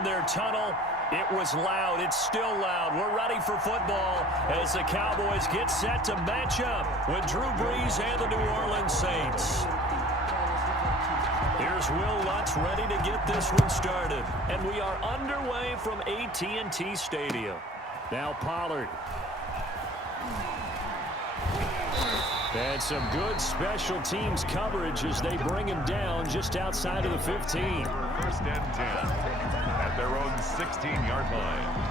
in their tunnel. It was loud. It's still loud. We're ready for football as the Cowboys get set to match up with Drew Brees and the New Orleans Saints. Here's Will Lutz ready to get this one started. And we are underway from AT&T Stadium. Now Pollard. And some good special teams coverage as they bring him down just outside of the 15. First and 10 at their own 16-yard line.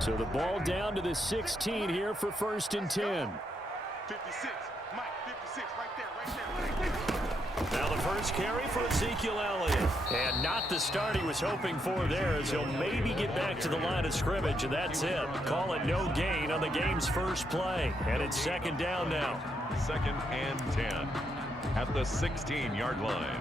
So the ball down to the 16 here for first and 10. 56, Mike, 56, right there. Now the first carry for Ezekiel Elliott. And not the start he was hoping for there, as he'll maybe get back to the line of scrimmage, and that's it. Call it no gain on the game's first play. And it's second down now. Second and 10 at the 16-yard line.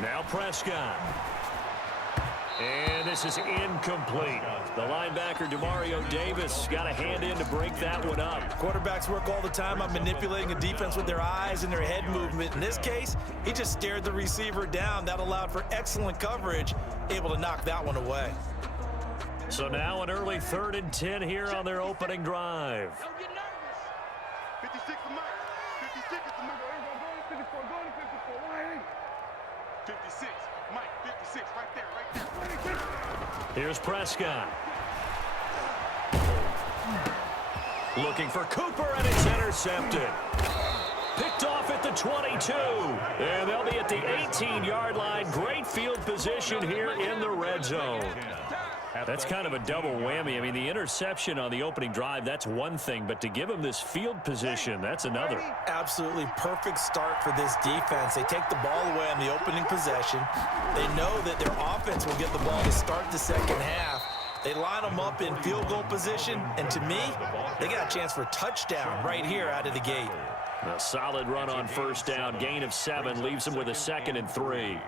Now Prescott. And this is incomplete. The linebacker, Demario Davis, got a hand in to break that one up. Quarterbacks work all the time on manipulating a defense with their eyes and their head movement. In this case, he just stared the receiver down. That allowed for excellent coverage, able to knock that one away. So now an early 3rd and 10 here on their opening drive. Don't get nervous. 56 is Mike. 56 is the number. 54, go to 54. 56, Mike, 56, right there. Here's Prescott. Looking for Cooper, and it's intercepted. Picked off at the 22. And they'll be at the 18-yard line. Great field position here in the red zone. That's kind of a double whammy. I mean, the interception on the opening drive, that's one thing. But to give them this field position, that's another. Absolutely perfect start for this defense. They take the ball away on the opening possession. They know that their offense will get the ball to start the second half. They line them up in field goal position. And to me, they got a chance for a touchdown right here out of the gate. A solid run on first down. Gain of 7 leaves them with a 2nd and 3.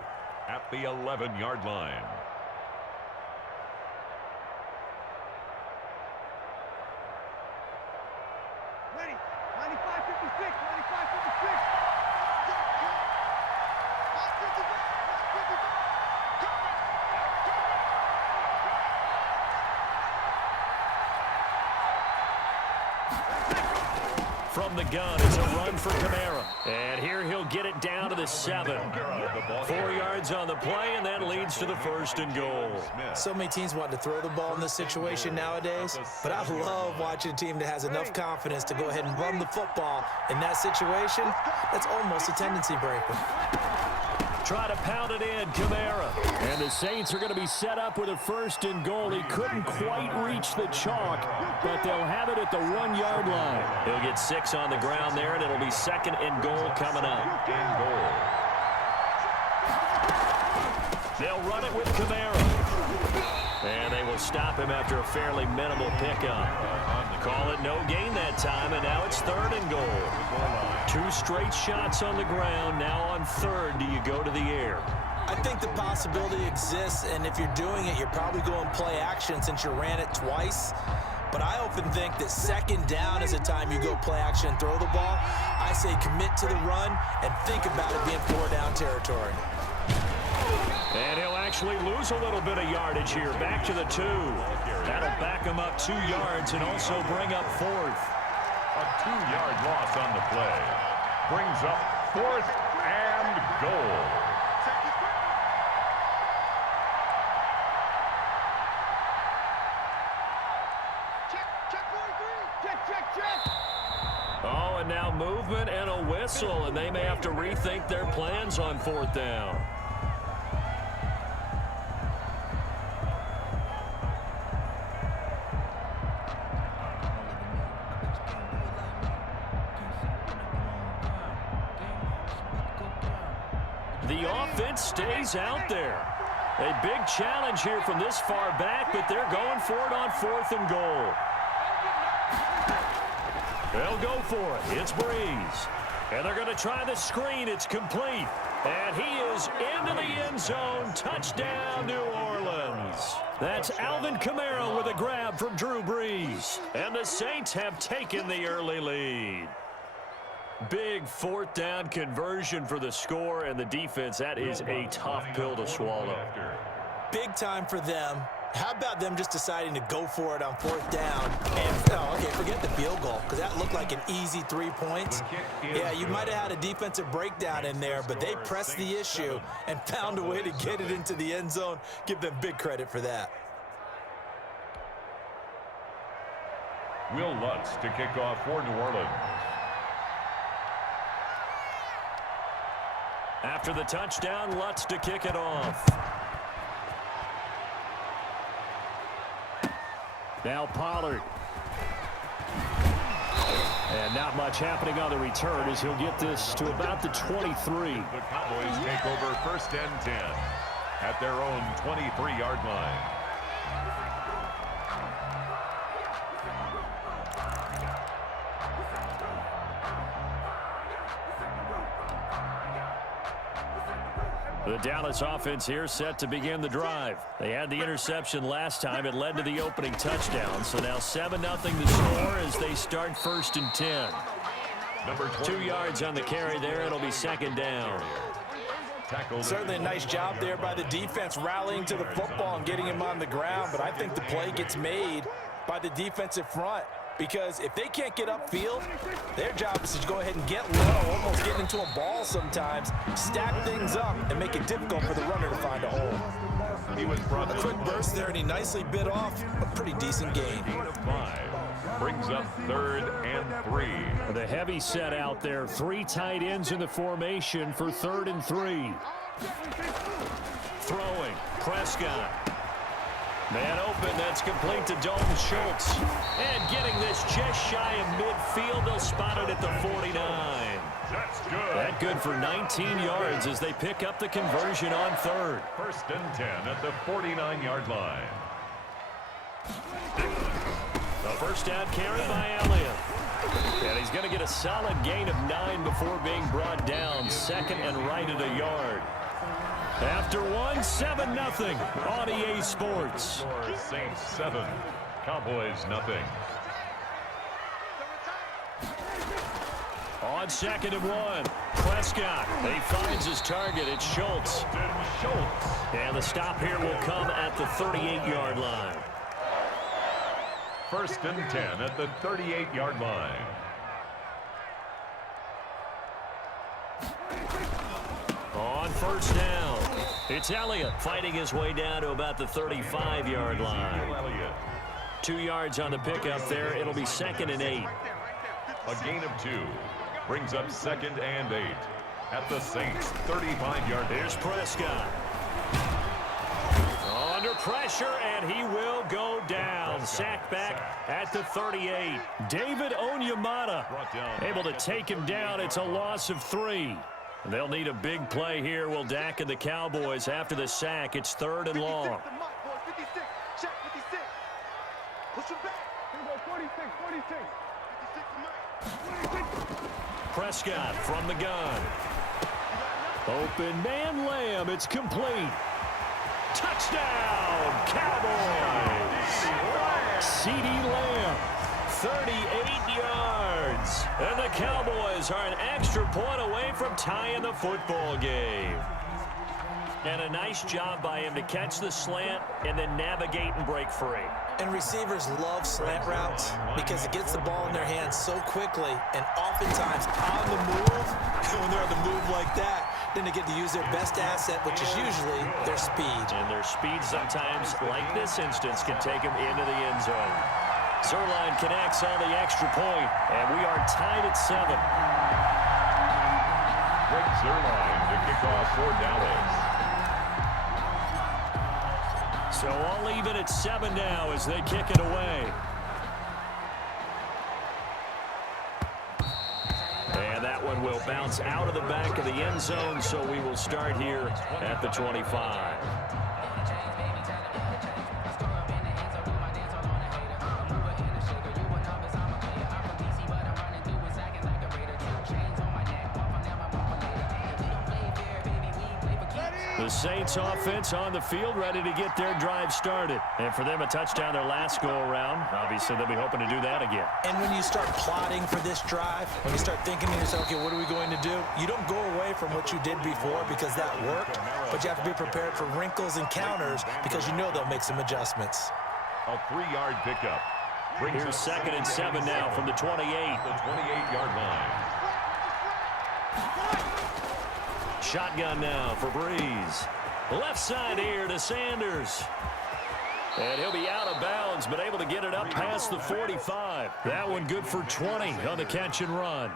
At the 11-yard line. From the gun, it's a run for Kamara. And here he'll get it down to the 7. 4 yards on the play, and that leads to the 1st and goal. So many teams want to throw the ball in this situation nowadays, but I love watching a team that has enough confidence to go ahead and run the football. In that situation, that's almost a tendency breaker. Try to pound it in, Kamara. And the Saints are going to be set up with a 1st and goal. He couldn't quite reach the chalk, but they'll have it at the 1-yard line. He'll get 6 on the ground there, and it'll be 2nd and goal coming up. They'll run it with Kamara. And they will stop him after a fairly minimal pickup. Call it no gain that time, and now it's 3rd and goal. 2 straight shots on the ground. Now on 3rd, do you go to the air? I think the possibility exists, and if you're doing it, you're probably going play action since you ran it twice. But I often think that 2nd down is a time you go play action and throw the ball. I say commit to the run and think about it being 4-down territory. And he'll actually lose a little bit of yardage here. Back to the 2. That'll back him up 2 yards and also bring up 4th. A 2-yard loss on the play brings up 4th and goal. Oh, and now movement and a whistle, and they may have to rethink their plans on 4th down. The offense stays out there. A big challenge here from this far back, but they're going for it on 4th and goal. They'll go for it. It's Brees. And they're going to try the screen. It's complete. And he is into the end zone. Touchdown, New Orleans. That's Alvin Kamara with a grab from Drew Brees. And the Saints have taken the early lead. Big fourth down conversion for the score, and the defense, that is a tough pill to swallow. Big time for them. How about them just deciding to go for it on fourth down? And, forget the field goal, because that looked like an easy 3 points. Yeah, you might have had a defensive breakdown in there, but they pressed the issue and found a way to get it into the end zone. Give them big credit for that. Will Lutz to kick off for New Orleans. After the touchdown, Lutz to kick it off. Now Pollard. And not much happening on the return as he'll get this to about the 23. The Cowboys take over 1st and 10 at their own 23-yard line. The Dallas offense here set to begin the drive. They had the interception last time. It led to the opening touchdown. So now 7-0 the score as they start 1st and 10. 2 yards on the carry there. It'll be 2nd down. Certainly a nice job there by the defense rallying to the football and getting him on the ground. But I think the play gets made by the defensive front. Because if they can't get upfield, their job is to go ahead and get low, almost getting into a ball sometimes, stack things up, and make it difficult for the runner to find a hole. He was brought a quick burst there, and he nicely bit off a pretty decent gain. 5 brings up 3rd and 3. The heavy set out there. 3 tight ends in the formation for 3rd and 3. Throwing. Prescott. Man open, that's complete to Dalton Schultz. And getting this just shy of midfield, they'll spot it at the 49. That's good. That good for 19 yards as they pick up the conversion on 3rd. 1st and 10 at the 49-yard line. The first down carry by Elliott. And he's going to get a solid gain of 9 before being brought down. 2nd and right at a yard. After 7-0 on EA Sports. Saints 7, Cowboys nothing. On 2nd and 1, Prescott. He finds his target. It's Schultz. And the stop here will come at the 38-yard line. 1st and 10 at the 38-yard line. On 1st down, it's Elliott fighting his way down to about the 35-yard line. 2 yards on the pickup there. It'll be 2nd and 8. A gain of 2 brings up 2nd and 8 at the Saints' 35-yard line. Here's Prescott. Under pressure, and he will go down. Sacked back at the 38. David Onyemata able to take him down. It's a loss of 3. They'll need a big play here. Will Dak and the Cowboys after the sack. It's 3rd and long. Prescott from the gun. Open man Lamb. It's complete. Touchdown, Cowboys. CeeDee Lamb, 38 yards. And the Cowboys are an extra point away from tying the football game. And a nice job by him to catch the slant and then navigate and break free. And receivers love slant routes because it gets the ball in their hands so quickly and oftentimes on the move. When they're on the move like that, then they get to use their best asset, which is usually their speed. And their speed sometimes, like this instance, can take them into the end zone. Zerline connects on the extra point, and we are tied at 7. Greg Zerline to kick off for Dallas. So all even at 7 now as they kick it away. And that one will bounce out of the back of the end zone, so we will start here at the 25. The Saints offense on the field, ready to get their drive started. And for them, a touchdown their last go-around. Obviously, they'll be hoping to do that again. And when you start plotting for this drive, when you start thinking to yourself, okay, what are we going to do? You don't go away from what you did before because that worked, but you have to be prepared for wrinkles and counters because you know they'll make some adjustments. A 3-yard pickup. Here's 2nd and 7 now from the 28. The 28-yard line. Shotgun now for Brees. Left side here to Sanders. And he'll be out of bounds, but able to get it up past the 45. That one good for 20 on the catch and run.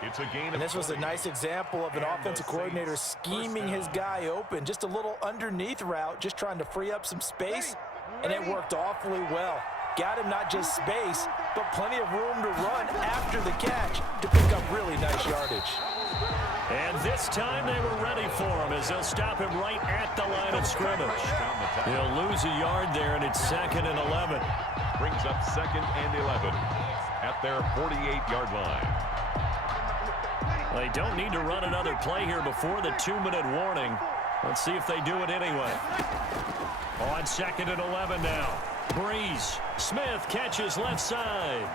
It's a gain. And this was a nice example of an offensive coordinator scheming his guy open. Just a little underneath route, just trying to free up some space, and it worked awfully well. Got him not just space, but plenty of room to run after the catch to pick up really nice yardage. And this time they were ready for him as they'll stop him right at the line of scrimmage. He'll lose a yard there, and it's 2nd and 11. Brings up 2nd and 11 at their 48-yard line. They don't need to run another play here before the 2-minute warning. Let's see if they do it anyway. On 2nd and 11 now. Brees. Smith catches left side.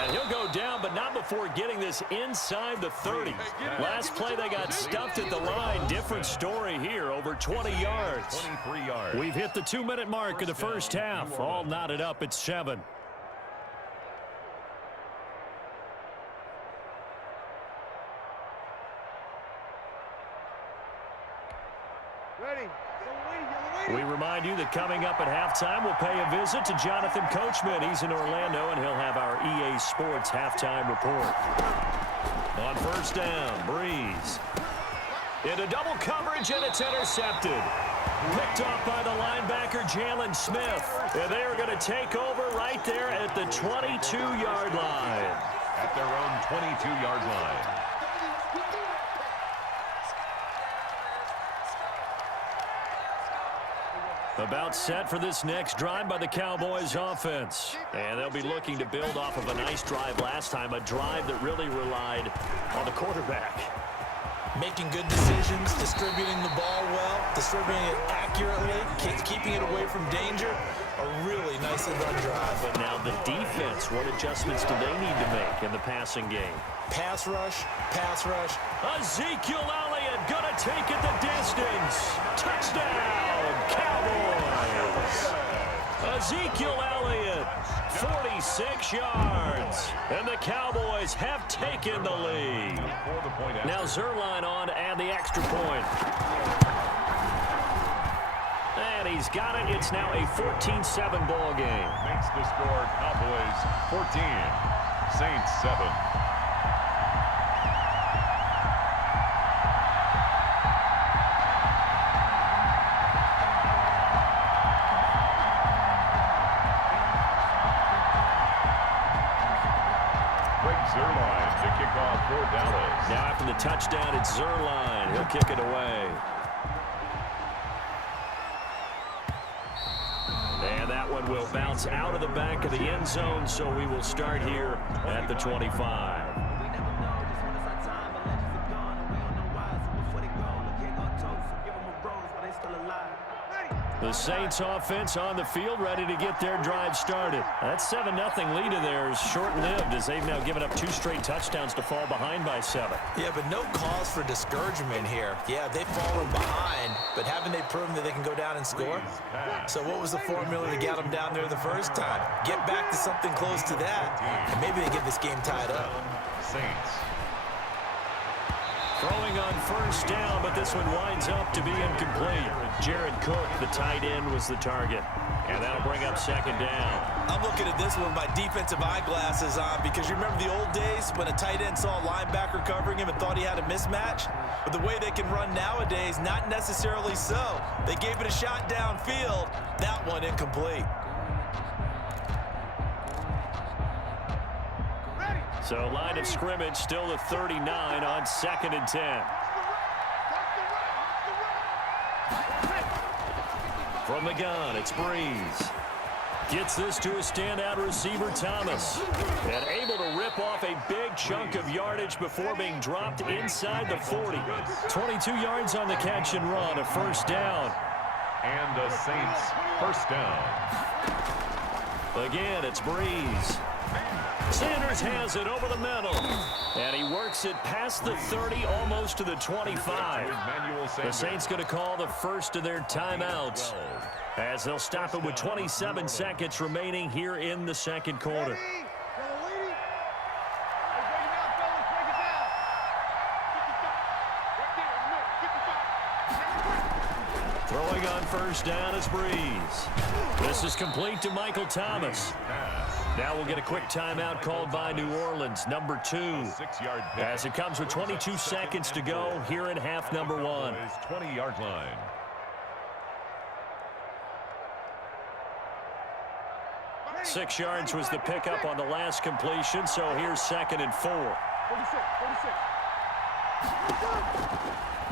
And he'll go down, but not before getting this inside the 30. Last play, they got stuffed at the line. Different story here, over 20 yards. 23 yards. We've hit the 2-minute mark of the first half. All knotted up at 7. We remind you that coming up at halftime, we'll pay a visit to Jonathan Coachman. He's in Orlando, and he'll have our EA Sports halftime report. On first down, Brees. Into double coverage, and it's intercepted. Picked off by the linebacker, Jalen Smith. And they are going to take over right there at the 22-yard line. At their own 22-yard line. About set for this next drive by the Cowboys offense. And they'll be looking to build off of a nice drive last time, a drive that really relied on the quarterback. Making good decisions, distributing the ball well, distributing it accurately, keeping it away from danger. A really nicely run drive. But now the defense, what adjustments do they need to make in the passing game? Pass rush, pass rush. Ezekiel Elliott gonna take it the distance. Touchdown, Cowboys. Ezekiel Elliott, 46 yards. And the Cowboys have taken the lead. Now Zerline on and the extra point. And he's got it. It's now a 14-7 ball game. Makes the score Cowboys 14, Saints 7. Zerline to kick off for Dallas. Now after the touchdown, it's Zerline. He'll kick it away. And that one will bounce out of the back of the end zone, so we will start here at the 25. The Saints offense on the field, ready to get their drive started. That 7-0 lead of theirs short-lived as they've now given up 2 straight touchdowns to fall behind by 7. Yeah, but no cause for discouragement here. Yeah, they've fallen behind, but haven't they proven that they can go down and score? So what was the formula to get them down there the first time? Get back to something close to that, and maybe they get this game tied up. Saints. Throwing on first down, but this one winds up to be incomplete. Jared Cook, the tight end, was the target. And that'll bring up second down. I'm looking at this one with my defensive eyeglasses on because you remember the old days when a tight end saw a linebacker covering him and thought he had a mismatch? But the way they can run nowadays, not necessarily so. They gave it a shot downfield. That one incomplete. So line of scrimmage still at 39 on 2nd and 10. From the gun, it's Brees. Gets this to a standout receiver, Thomas. And able to rip off a big chunk of yardage before being dropped inside the 40. 22 yards on the catch and run, a first down. And the Saints first down. Again, it's Brees. Sanders has it over the middle. And he works it past the 30, almost to the 25. The Saints going to call the first of their timeouts, as they'll stop it with 27 seconds remaining here in the second quarter. Throwing on first down is Brees. This is complete to Michael Thomas. Now we'll get a quick timeout called by New Orleans, number 2. As it comes with 22 seconds to go here in half number 1. 20-yard line. Six yards was the pickup on the last completion, so here's 2nd and 4.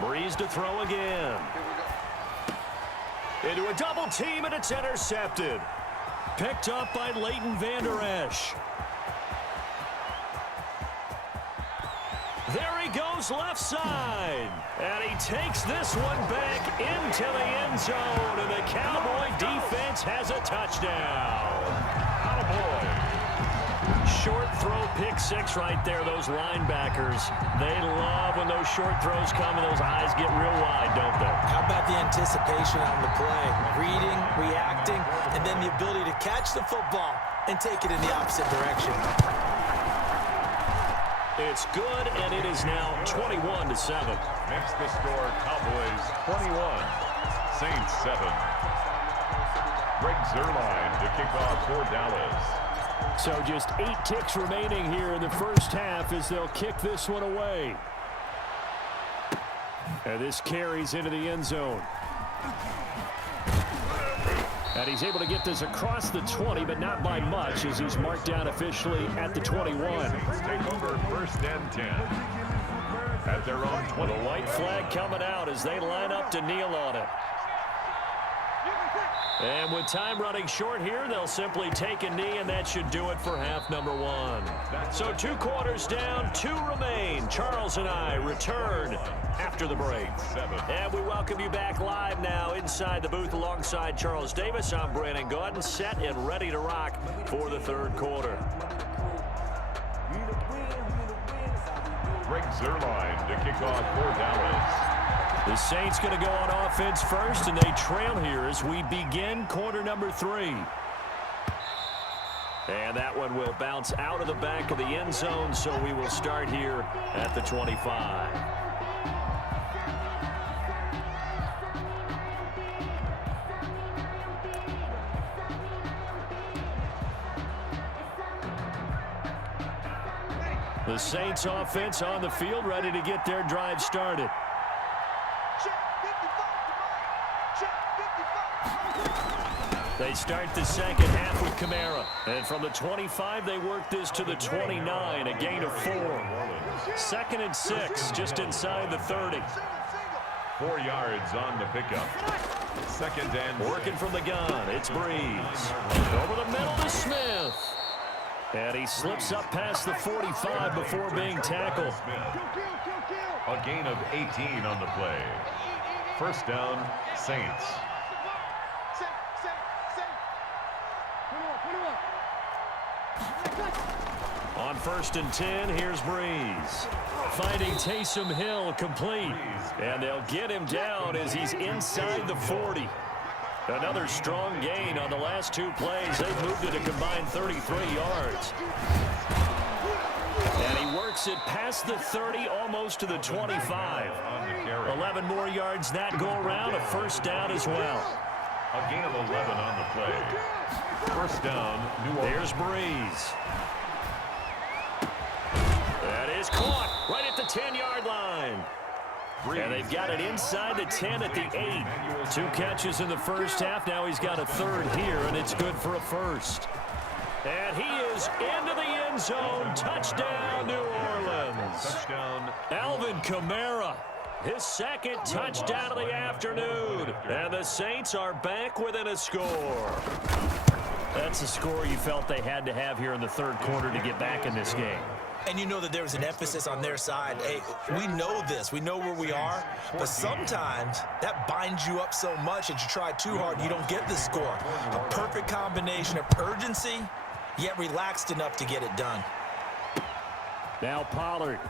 Brees to throw again. Into a double team, and it's intercepted. Picked up by Leighton Vander Esch. There he goes left side. And he takes this one back into the end zone. And the Cowboy defense has a touchdown. Cowboy. Short throw, pick 6 right there. Those linebackers, they love when those short throws come and those eyes get real wide, don't they? How about the anticipation on the play? Reading, reacting, and then the ability to catch the football and take it in the opposite direction. It's good, and it is now 21-7. Makes the score Cowboys 21, Saints 7. Greg Zuerlein to kick off for Dallas. So just 8 ticks remaining here in the first half as they'll kick this one away. And this carries into the end zone. And he's able to get this across the 20, but not by much, as he's marked down officially at the 21. Take over 1st and 10. At their own 20. The white flag coming out as they line up to kneel on it. And with time running short here, they'll simply take a knee, and that should do it for half number 1. So 2 quarters down, 2 remain. Charles and I return after the break. And we welcome you back live now inside the booth alongside Charles Davis. I'm Brandon Gordon, set and ready to rock for the 3rd quarter. Greg Zuerlein to kick off for Dallas. The Saints going to go on offense first, and they trail here as we begin quarter number 3. And that one will bounce out of the back of the end zone, so we will start here at the 25. The Saints offense on the field, ready to get their drive started. They start the second half with Kamara. And from the 25, they work this to the 29, a gain of 4. 2nd and 6, just inside the 30. 4 yards on the pickup. 2nd and 6. Working from the gun, it's Brees. Over the middle to Smith. And he slips up past the 45 before being tackled. A gain of 18 on the play. First down, Saints. On 1st and 10, here's Brees. Finding Taysom Hill complete. And they'll get him down as he's inside the 40. Another strong gain on the last 2 plays. They've moved it a combined 33 yards. And he works it past the 30, almost to the 25. 11 more yards that go around, a first down as well. A gain of 11 on the play. First down, New Orleans. Here's Brees. That is caught right at the 10-yard line. And they've got it inside the 10 at the 8. 2 catches in the first half. Now he's got a 3rd here, and it's good for a first. And he is into the end zone. Touchdown, New Orleans. Touchdown. Alvin Kamara, his 2nd touchdown of the afternoon. And the Saints are back within a score. That's the score you felt they had to have here in the third quarter to get back in this game. And you know that there was an emphasis on their side. Hey, we know this. We know where we are. But sometimes that binds you up so much that you try too hard and you don't get the score. A perfect combination of urgency, yet relaxed enough to get it done. Now Pollard.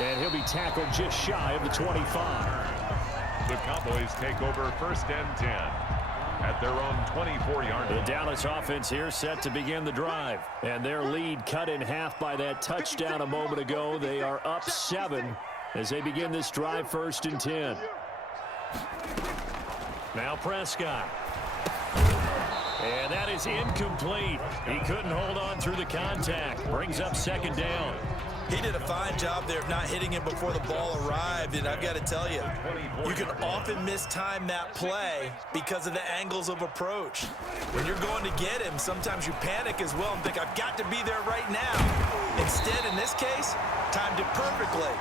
And he'll be tackled just shy of the 25. The Cowboys take over 1st and 10 at their own 24-yard line. The Dallas offense here set to begin the drive. And their lead cut in half by that touchdown a moment ago. They are up 7 as they begin this drive 1st and 10. Now Prescott. And that is incomplete. He couldn't hold on through the contact. Brings up 2nd down. He did a fine job there of not hitting him before the ball arrived, and I've got to tell you, you can often mistime that play because of the angles of approach. When you're going to get him, sometimes you panic as well and think, I've got to be there right now. Instead, in this case, timed it perfectly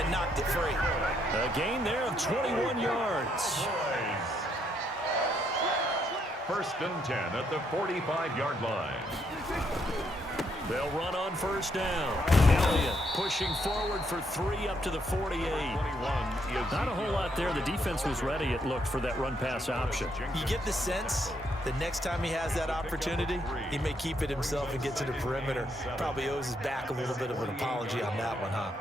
and knocked it free. A gain there of 21 yards. 1st and 10 at the 45-yard line. They'll run on 1st down. Elliott pushing forward for 3 up to the 48. Not a whole lot there. The defense was ready, it looked, for that run-pass option. You get the sense that next time he has that opportunity, he may keep it himself and get to the perimeter. Probably owes his back a little bit of an apology on that one, huh?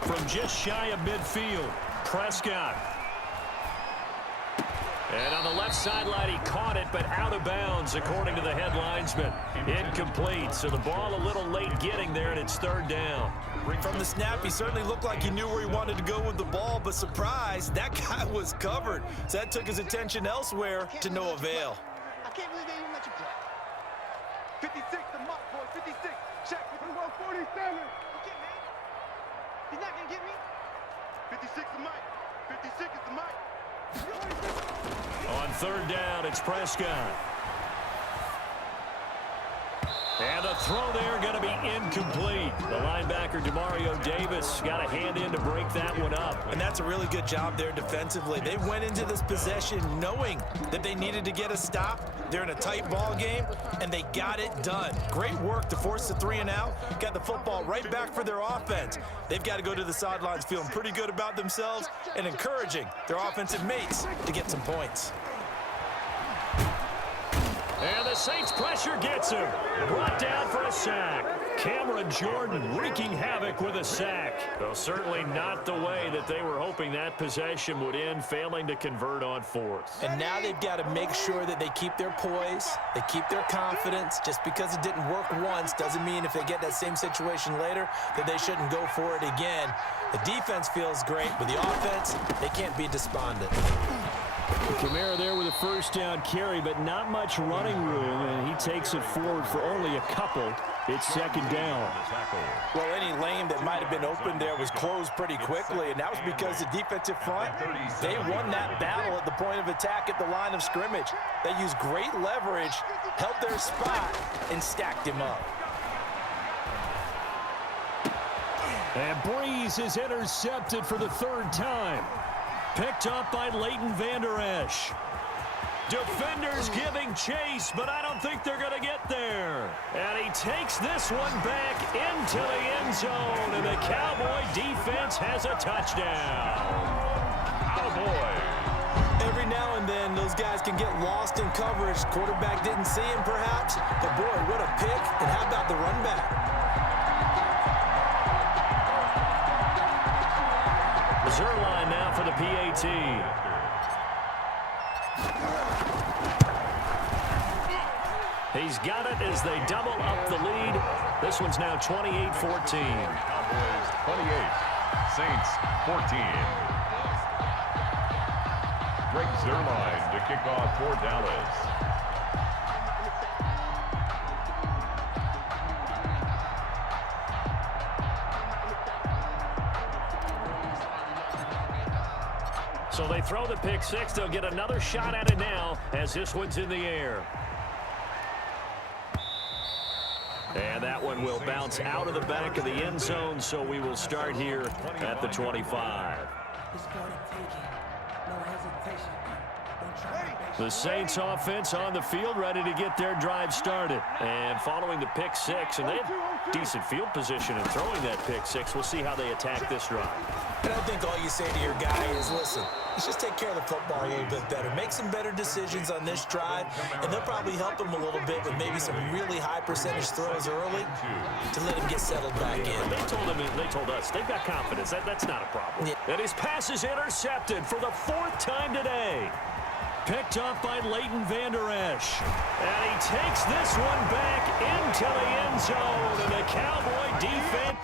From just shy of midfield, Prescott. And on the left sideline, he caught it, but out of bounds, according to the head linesman. Incomplete, so the ball a little late getting there, and it's 3rd down. From the snap, he certainly looked like he knew where he wanted to go with the ball, but surprise, that guy was covered. So that took his attention elsewhere to no avail. I can't believe they even let you play. 56, the mark, boy. 56. Check. We're going 47. Okay, man. He's not going to get me. 56 the mic. 56 is the mic. On 3rd down, it's Prescott. And the throw there going to be incomplete. The linebacker, Demario Davis, got a hand in to break that one up. And that's a really good job there defensively. They went into this possession knowing that they needed to get a stop. They're in a tight ball game, and they got it done. Great work to force the 3 and out. Got the football right back for their offense. They've got to go to the sidelines feeling pretty good about themselves and encouraging their offensive mates to get some points. And the Saints pressure gets him. Brought down for a sack. Cameron Jordan wreaking havoc with a sack. Though certainly not the way that they were hoping that possession would end, failing to convert on 4th. And now they've got to make sure that they keep their poise, they keep their confidence. Just because it didn't work once doesn't mean if they get that same situation later that they shouldn't go for it again. The defense feels great, but the offense, they can't be despondent. Kamara there with a 1st down carry, but not much running room, and he takes it forward for only a couple. It's 2nd down. Well, any lane that might have been open there was closed pretty quickly, and that was because the defensive front, they won that battle at the point of attack at the line of scrimmage. They used great leverage, held their spot, and stacked him up. And Brees is intercepted for the 3rd time. Picked up by Leighton Vander Esch. Defenders giving chase, but I don't think they're going to get there. And he takes this one back into the end zone, and the Cowboy defense has a touchdown. Cowboy. Every now and then, those guys can get lost in coverage. Quarterback didn't see him, perhaps, but boy, what a pick. And how about the run back? Zerline now for the PAT. He's got it as they double up the lead. This one's now 28-14. Cowboys 28, Saints 14. Greg Zerline to kick off for Dallas. So they throw the pick 6. They'll get another shot at it now as this one's in the air. And that one will bounce out of the back of the end zone, so we will start here at the 25. The Saints offense on the field, ready to get their drive started. And following the pick six, and they have decent field position in throwing that pick six. We'll see how they attack this drive. And I think all you say to your guy is, listen, let's just take care of the football a little bit better. Make some better decisions on this drive, and they'll probably help him a little bit with maybe some really high percentage throws early to let him get settled back in. They told us they've got confidence. That's not a problem. Yeah. And his pass is intercepted for the 4th time today. Picked up by Leighton Vander Esch. And he takes this one back into the end zone. And the Cowboy defense.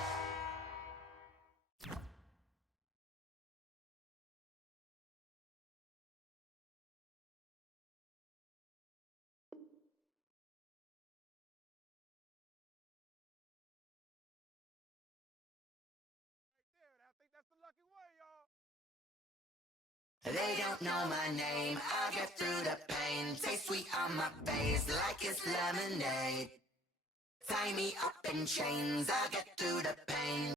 They don't know my name, I'll get through the pain. Taste sweet on my face like it's lemonade. Tie me up in chains, I'll get through the pain.